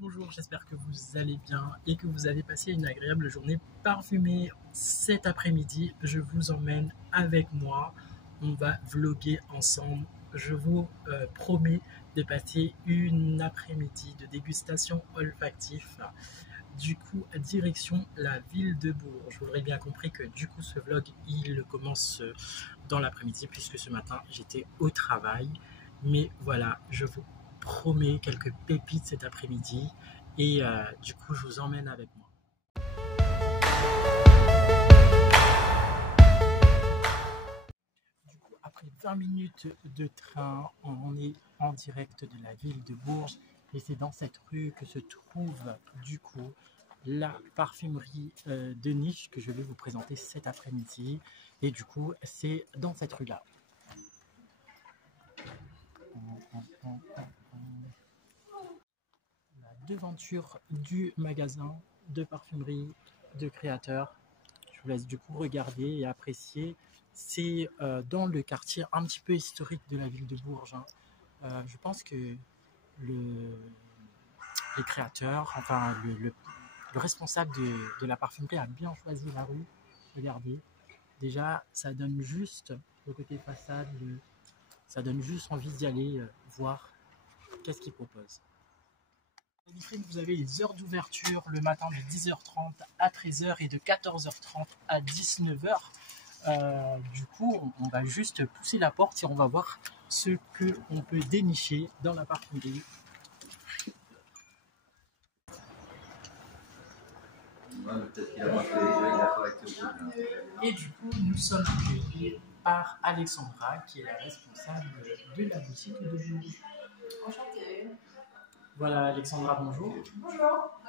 Bonjour, j'espère que vous allez bien et que vous avez passé une agréable journée parfumée. Cet après-midi, je vous emmène avec moi. On va vlogger ensemble. Je vous promets de passer une après-midi de dégustation olfactive. Du coup, direction la ville de Bourges. Vous aurez bien compris que du coup, ce vlog, il commence dans l'après-midi puisque ce matin, j'étais au travail. Mais voilà, je vous promets quelques pépites cet après-midi et du coup, je vous emmène avec moi. Du coup, après 20 minutes de train, on est en direct de la ville de Bourges et c'est dans cette rue que se trouve du coup la parfumerie de niche que je vais vous présenter cet après-midi. Et du coup, c'est dans cette rue-là. La devanture du magasin de parfumerie de créateurs. Je vous laisse du coup regarder et apprécier. C'est dans le quartier un petit peu historique de la ville de Bourges. Je pense que les créateurs, enfin le responsable de la parfumerie a bien choisi la rue. Regardez, déjà ça donne juste le côté façade, ça donne juste envie d'y aller voir qu'est-ce qu'il propose. Vous avez les heures d'ouverture le matin de 10h30 à 13h et de 14h30 à 19h. Du coup, on va juste pousser la porte et on va voir ce qu'on peut dénicher dans la parfumerie. Et du coup, nous sommes accueillis par Alexandra, qui est la responsable de la boutique de Bourges. Enchantée. Voilà, Alexandra, bonjour. Bonjour.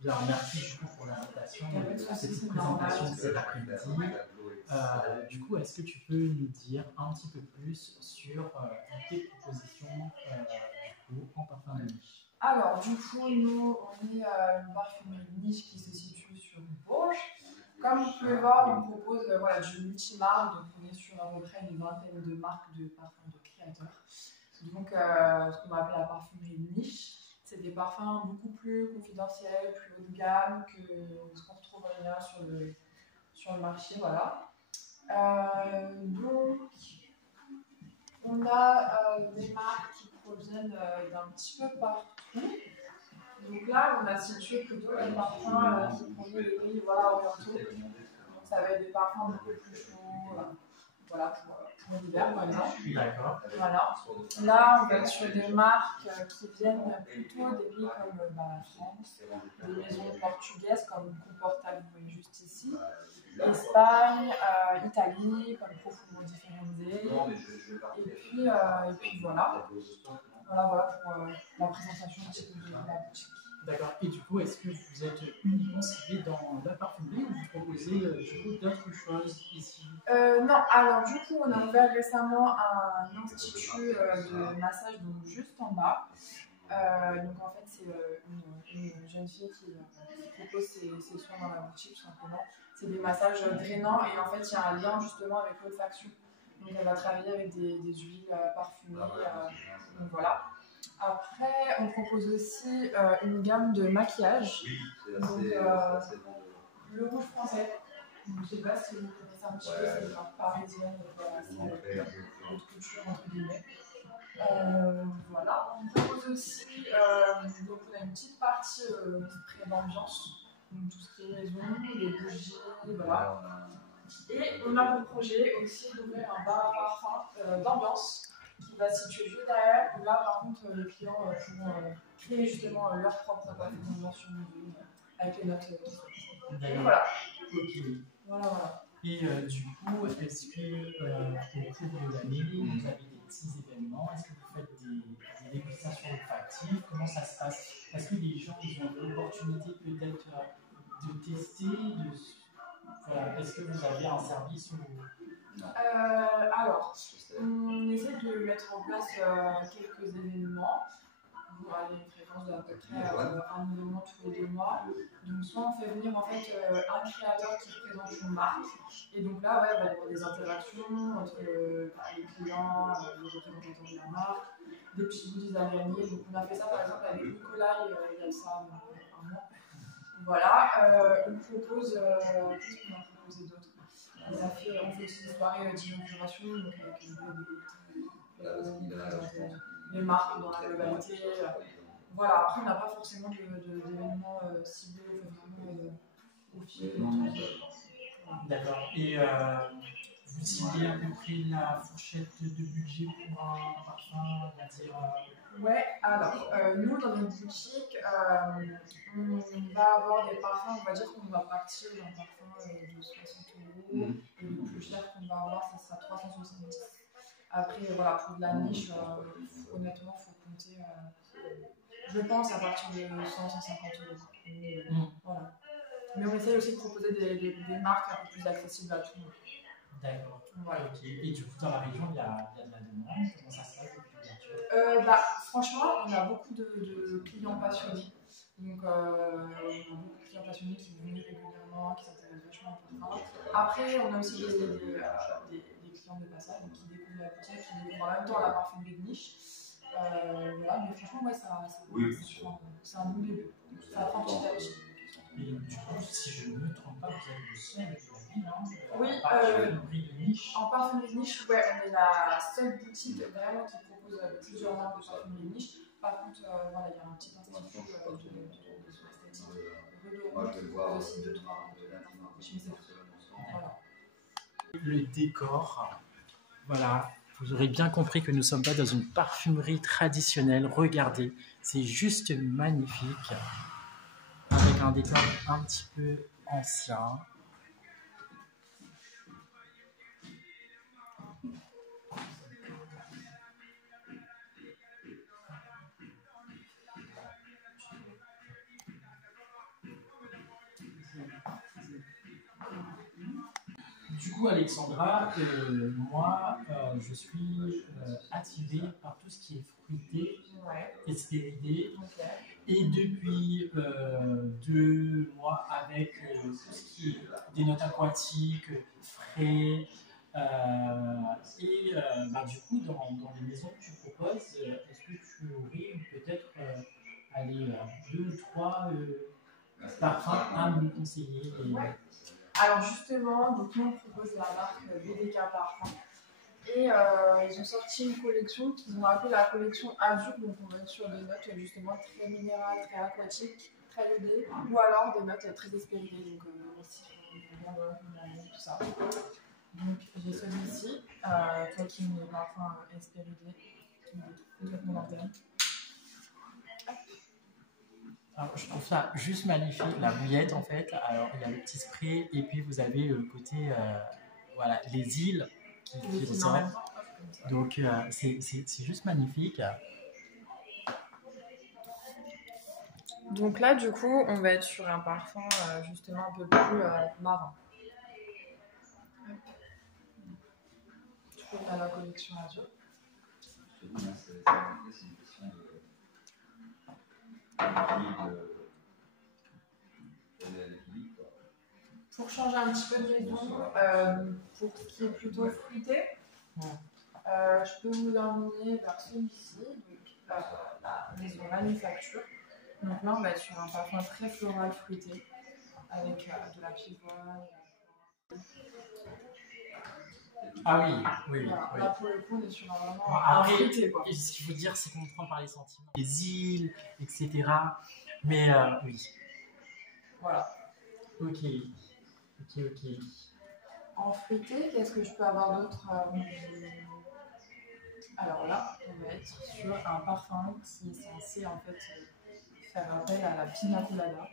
Bien, merci du coup pour l'invitation et cette présentation cet après-midi. Du coup, est-ce que tu peux nous dire un petit peu plus sur tes propositions du coup, en parfum de niche? Alors, du coup, nous, on est une parfumerie de niche qui se situe sur Bourges. Comme vous pouvez voir, on propose du multi-marque, donc on est sur à peu près une vingtaine de marques de parfums de créateurs. Donc, ce qu'on va appeler la parfumerie de niche, c'est des parfums beaucoup plus confidentiels, plus haut de gamme que ce qu'on retrouve en général sur le marché, voilà. Donc, on a des marques qui proviennent d'un petit peu partout. Donc là, on a situé plutôt les parfums qui proviennent des pays orientaux. Donc ça va être des parfums beaucoup plus chauds, pour l'hiver par exemple. D'accord. Voilà. Là, on va être sur des marques qui viennent plutôt des pays comme la France, des maisons portugaises comme Comporta, vous voyez juste ici, Espagne, Italie, comme Profumo Differente. Et puis voilà. Voilà pour la présentation un petit peu de la boutique. D'accord. Et du coup, est-ce que vous êtes uniquement ciblé dans la parfumerie ou vous proposez du coup d'autres choses ici? Non, alors du coup, on a ouvert récemment un institut de massage donc juste en bas. Donc en fait, c'est une jeune fille qui propose ses soins dans la boutique tout simplement. C'est des massages drainants et en fait, il y a un lien justement avec l'olfaction. Donc elle va travailler avec des huiles parfumées. Donc voilà. Après, on propose aussi une gamme de maquillage. Donc le rouge français. Je ne sais pas si vous connaissez un petit peu, c'est une marque parisienne, c'est haute couture entre guillemets. Voilà. On propose aussi, donc on a une petite partie spray d'ambiance, donc tout ce qui est maison, les bougies, voilà. Et on a pour projet aussi d'ouvrir un bar à parfum d'ambiance qui va se situer juste derrière, où là par contre les clients pourront créer justement leur propre parfum d'ambiance sur mesure avec les notes qu'ils souhaitent. Et voilà. Ok. Voilà. Et du coup, est-ce que au cours de l'année, vous avez des petits événements? Est-ce que vous faites des dégustations olfactives? Comment ça se passe? Est-ce que les gens ils ont l'opportunité peut-être de tester voilà. Est-ce que vous avez un service ou... Alors, on essaie de mettre en place quelques événements. pour aller une fréquence d'à peu près un événement tous les 2 mois. Donc soit on fait venir en fait un créateur qui représente une marque. Et donc là, ouais, il va y avoir des interactions entre les clients, les représentants de la marque, des petits goodies à gagner. Donc on a fait ça par exemple avec Nicolas il y a ça un mois. Voilà, on propose, qu'est-ce qu'on a proposé d'autre? On fait aussi des soirées d'inauguration, donc avec les marques dans la globalité. Voilà, après on n'a pas forcément d'événements ciblés, on fait vraiment au fil. D'accord. Et vous ciblez à peu près la fourchette de budget pour un parfum, on va dire Ouais, alors nous dans notre boutique, on va avoir des parfums, on va dire qu'on va partir d'un parfum de 60 € et le plus cher qu'on va avoir, ça sera 370. Après, voilà, pour de la niche, honnêtement, il faut compter, je pense, à partir de 100-150 €. Voilà. Mais on essaye aussi de proposer des marques un peu plus accessibles à tout le monde. D'accord. Voilà. Okay. Et du coup, dans la région, il y a de la demande. Comment ça se passe depuis l'ouverture? Franchement, on a beaucoup de clients passionnés. Donc, on a beaucoup de clients passionnés qui viennent régulièrement, qui s'intéressent vachement au parfum. Après, on a aussi des clients de passage qui découvrent la boutique, qui découvrent en même temps la parfumerie de niche. Voilà, mais franchement, ouais, c'est un bon début. Ça prend petit à petit. Et du coup, si je ne me trompe pas, vous êtes le seul de la ville, hein, oui, en parfumerie de niche. En parfumerie de niche, ouais, on est la seule boutique vraiment qui propose plusieurs marques de parfumerie de niche. Par contre, voilà, il y a un petit institut de soins esthétiques, rue de Rouen, qui propose aussi 2-3 parfums de niche. Voilà. Le décor, voilà. Vous aurez bien compris que nous ne sommes pas dans une parfumerie traditionnelle. Regardez, c'est juste magnifique. Avec un décor un petit peu ancien. Du coup, Alexandra, moi, je suis attirée par tout ce qui est fruité, hespéridé. Okay. Et depuis 2 mois, avec tout ce qui est des notes aquatiques, frais. Du coup, dans les maisons que tu proposes, est-ce que tu aurais peut-être 2 ou 3 parfums à me conseiller Alors justement, donc nous on propose la marque BDK Parfum. Et ils ont sorti une collection qu'ils ont appelée la collection Azur, donc on va être sur des notes justement très minérales, très aquatiques, très iodées, ou alors des notes très hespéridées, donc tout ça. Donc j'ai celui-ci, toi qui me parfum hespéridé, qui est complètement l'antenne. Alors, je trouve ça juste magnifique, la bouillette en fait. Alors il y a le petit spray et puis vous avez le côté, voilà, les îles qui ressortent. Donc c'est juste magnifique. Donc là du coup on va être sur un parfum justement un peu plus marin. Tu peux faire la collection Azur. Pour changer un petit peu de maison, pour ce qui est plutôt fruité, je peux vous emmener vers celui-ci, la maison manufacture. Donc là, on va être sur un parfum très floral fruité, avec de la pivoine. Ah oui, oui. Voilà, oui. là, pour le coup, on est sur un fruité, quoi. Et ce qu'il faut dire, c'est qu'on prend par les sentiments. Les îles, etc. Mais oui. Voilà. Ok. En fruité, qu'est-ce que je peux avoir d'autre? Alors là, on va être sur un parfum qui est censé en fait faire appel à la pina colada.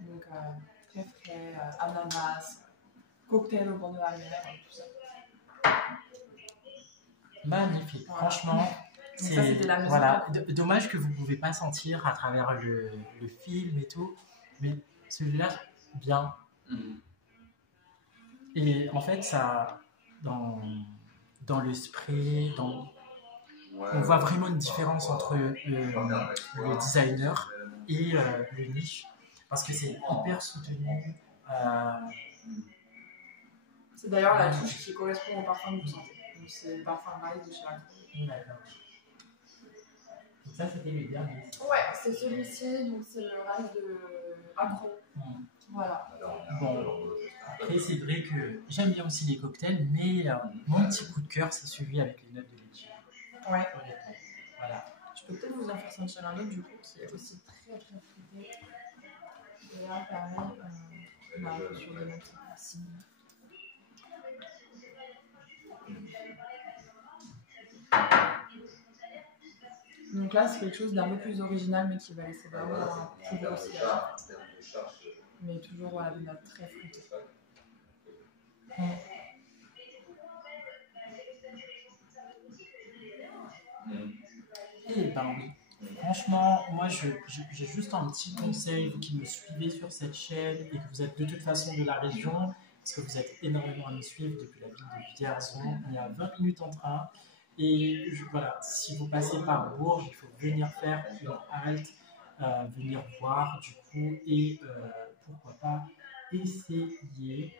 Donc très frais, ananas, cocktail au bord de la mer, tout ça. Magnifique, voilà. Franchement. Voilà. Dommage que vous ne pouvez pas sentir à travers le film et tout, mais celui-là, bien. Et en fait, ça, dans le spray, on voit vraiment une différence entre le designer et le niche, parce que c'est hyper soutenu. C'est d'ailleurs la touche qui correspond au parfum que vous sentez. Donc c'est le parfum Rise de chez Acro. D'accord. Donc ça, c'était le dernier. Ouais, c'est celui-ci, donc c'est le Rise de Acro. Voilà. Bon, après, c'est vrai que j'aime bien aussi les cocktails, mais mon petit coup de cœur, c'est celui avec les notes de litchi. Ouais. Voilà. Je peux peut-être vous en faire sentir un autre, du coup, qui est aussi très très fruité. Et là, pareil, on a un peu sur les notes ici. Donc là, c'est quelque chose d'un peu plus original, mais qui va laisser vraiment un peu aussi. Mais toujours voilà, des notes très fruitées. Eh ben oui. Franchement, moi, j'ai juste un petit conseil, vous qui me suivez sur cette chaîne et que vous êtes de toute façon de la région, parce que vous êtes énormément à me suivre depuis la ville de Vierzon, il y a 20 minutes en train. Et voilà, si vous passez par Bourges, il faut venir faire une halte, venir voir du coup, et pourquoi pas essayer.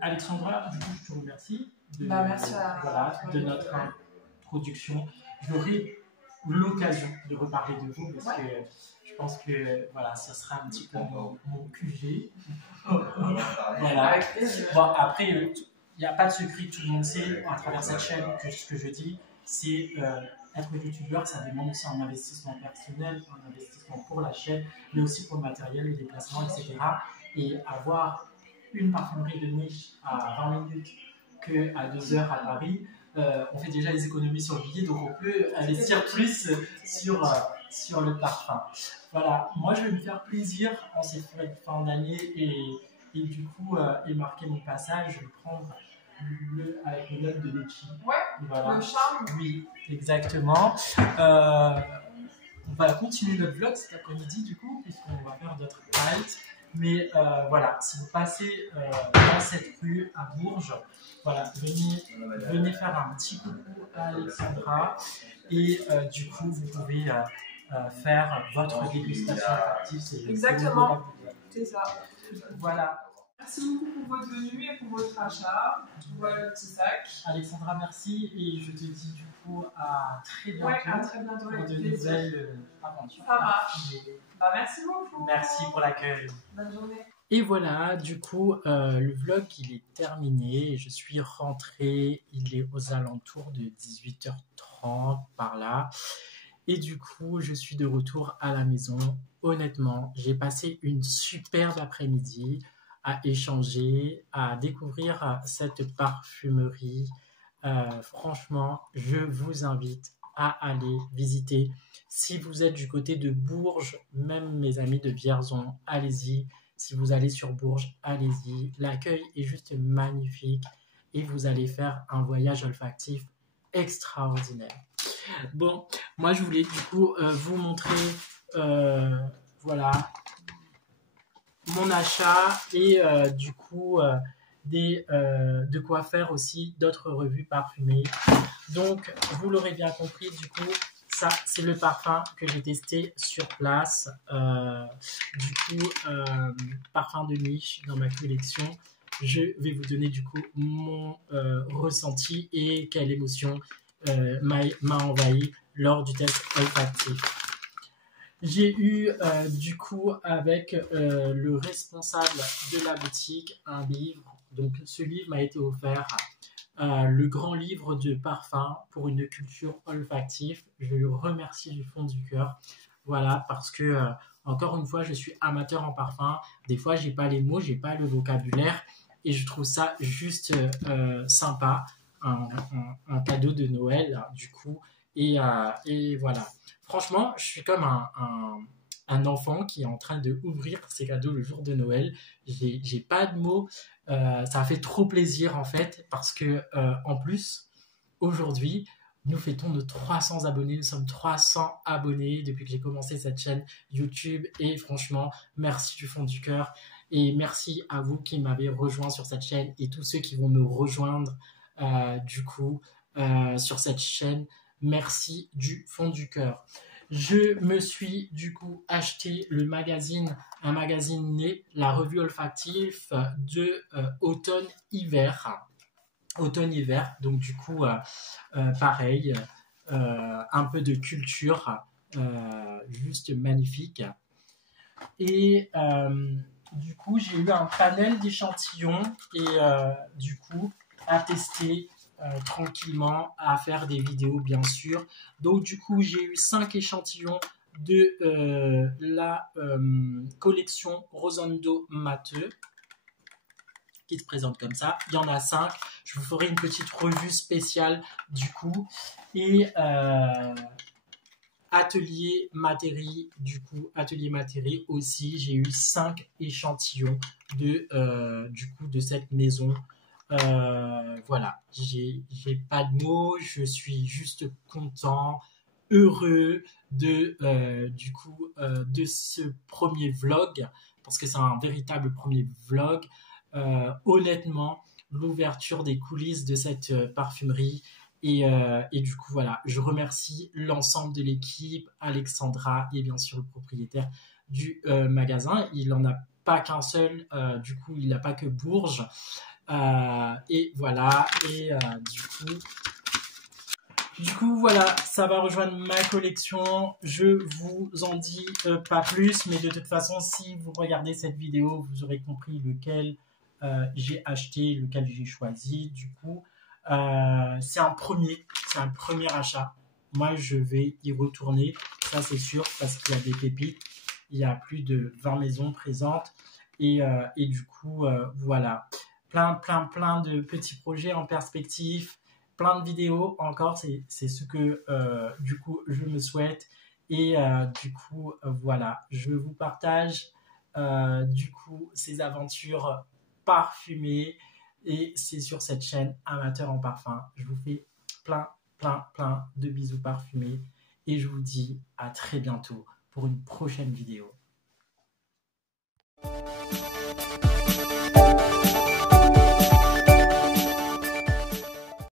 Alexandra, du coup, je te remercie Merci de notre introduction. J'aurai l'occasion de reparler de vous parce que je pense que voilà, ce sera un petit peu mon QG. Voilà. Bon, après, il n'y a pas de secret, tout le monde sait à travers cette chaîne que ce que je dis, c'est être youtubeur, ça demande aussi un investissement personnel, un investissement pour la chaîne, mais aussi pour le matériel, les déplacements, etc. Et avoir une parfumerie de niche à 20 minutes qu'à 2 heures à Paris, on fait déjà les économies sur le billet, donc on peut investir plus sur le parfum. Voilà, moi je vais me faire plaisir en cette fin d'année et du coup, et marquer mon passage, je vais prendre avec le note de litchi. Ouais, voilà. Le charme. Oui, exactement. On va continuer notre vlog cet après-midi du coup, puisqu'on va faire d'autres haltes. Mais voilà, si vous passez dans cette rue à Bourges, voilà, venez faire un petit coucou à Alexandra et du coup, vous pouvez faire votre dégustation active. Exactement, c'est ça. Voilà. Merci beaucoup pour votre venue et pour votre achat. Voilà le petit sac. Alexandra, merci et je te dis du coup à très bientôt. Ouais, à très bientôt. Pour de nouvelles aventures. Ça marche. Bah, merci beaucoup. Merci pour l'accueil. Bonne journée. Et voilà, du coup, le vlog il est terminé. Je suis rentré, il est aux alentours de 18h30 par là. Et du coup, je suis de retour à la maison. Honnêtement, j'ai passé une superbe après-midi à échanger, à découvrir cette parfumerie. Franchement, je vous invite à aller visiter. Si vous êtes du côté de Bourges, même mes amis de Vierzon, allez-y. Si vous allez sur Bourges, allez-y. L'accueil est juste magnifique et vous allez faire un voyage olfactif extraordinaire. Bon, moi je voulais du coup vous montrer voilà, mon achat et du coup de quoi faire aussi d'autres revues parfumées. Donc, vous l'aurez bien compris, du coup, ça, c'est le parfum que j'ai testé sur place. Du coup, parfum de niche dans ma collection. Je vais vous donner du coup mon ressenti et quelle émotion m'a envahi lors du test olfactif. J'ai eu du coup avec le responsable de la boutique un livre. Donc ce livre m'a été offert, le grand livre de parfum pour une culture olfactive. Je le remercie du fond du cœur. Voilà, parce que encore une fois, je suis amateur en parfum. Des fois, j'ai pas les mots, j'ai pas le vocabulaire et je trouve ça juste sympa, un cadeau de Noël du coup. Et voilà. Franchement, je suis comme un enfant qui est en train de ouvrir ses cadeaux le jour de Noël. J'ai pas de mots. Ça fait trop plaisir en fait parce que en plus, aujourd'hui, nous fêtons nos 300 abonnés. Nous sommes 300 abonnés depuis que j'ai commencé cette chaîne YouTube. Et franchement, merci du fond du cœur. Et merci à vous qui m'avez rejoint sur cette chaîne et tous ceux qui vont me rejoindre du coup sur cette chaîne. merci du fond du cœur. Je me suis du coup acheté un magazine né, la revue olfactive de automne-hiver. Automne-hiver, donc du coup, pareil, un peu de culture, juste magnifique. Et du coup, j'ai eu un panel d'échantillons et du coup, à tester tranquillement, à faire des vidéos, bien sûr. Donc, du coup, j'ai eu 5 échantillons de la collection Rosendo Matteux qui se présente comme ça. Il y en a 5. Je vous ferai une petite revue spéciale du coup. Et Atelier Matéri, du coup, Atelier Matéri aussi, j'ai eu 5 échantillons de cette maison. Voilà, j'ai pas de mots, je suis juste content, heureux de ce premier vlog, parce que c'est un véritable premier vlog. Honnêtement, l'ouverture des coulisses de cette parfumerie. Et du coup, voilà, je remercie l'ensemble de l'équipe, Alexandra et bien sûr le propriétaire du magasin. Il n'en a pas qu'un seul, du coup, il n'a pas que Bourges. Et voilà, et du coup, voilà, ça va rejoindre ma collection. Je vous en dis pas plus, mais de toute façon, si vous regardez cette vidéo, vous aurez compris lequel j'ai acheté, lequel j'ai choisi. Du coup, c'est un premier achat. Moi, je vais y retourner, ça c'est sûr, parce qu'il y a des pépites. Il y a plus de 20 maisons présentes. Et du coup, voilà, plein de petits projets en perspective, plein de vidéos encore, c'est ce que du coup je me souhaite. Et du coup, voilà, je vous partage du coup ces aventures parfumées. Et c'est sur cette chaîne Amateur en Parfum. Je vous fais plein de bisous parfumés. Et je vous dis à très bientôt pour une prochaine vidéo.